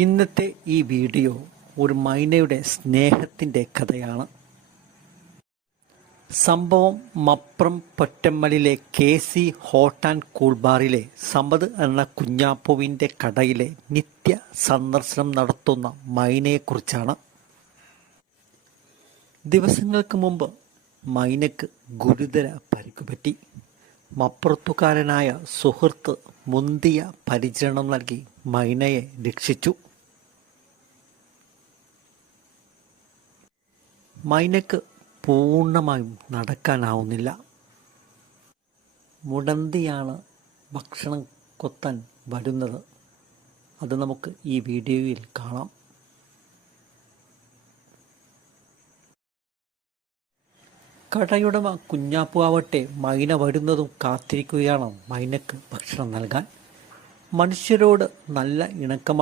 ഇന്നത്തെ ഈ വീഡിയോ ഒരു മൈനയുടെ സ്നേഹത്തിൻ്റെ കഥയാണ്. സംഭവം മപ്രം പൊറ്റമ്മലിലെ KC ഹോട്ട് ആൻഡ് കൂൾ ബാറിലെ സമദ് എന്ന കുഞ്ഞാപ്പുവിൻ്റെ കടയിലെ നിത്യ സന്ദർശനം നടത്തുന്ന മൈനയെക്കുറിച്ചാണ്. ദിവസങ്ങൾക്ക് മുമ്പ് മൈനയ്ക്ക് ഗുരുതര പരിക്കുപറ്റി. മപ്പുറത്തുകാരനായ സുഹൃത്ത് മുന്തിയ പരിചരണം നൽകി മൈനയെ രക്ഷിച്ചു. മൈനയ്ക്ക് പൂർണ്ണമായും നടക്കാനാവുന്നില്ല. മുടന്തിയാണ് ഭക്ഷണം കൊത്താൻ വരുന്നത്. അത് നമുക്ക് ഈ വീഡിയോയിൽ കാണാം. കടയുടമ കുഞ്ഞാപ്പു ആവട്ടെ മൈന വരുന്നതും കാത്തിരിക്കുകയാണ് മൈനയ്ക്ക് ഭക്ഷണം നൽകാൻ. മനുഷ്യരോട് നല്ല ഇണക്കമാണ്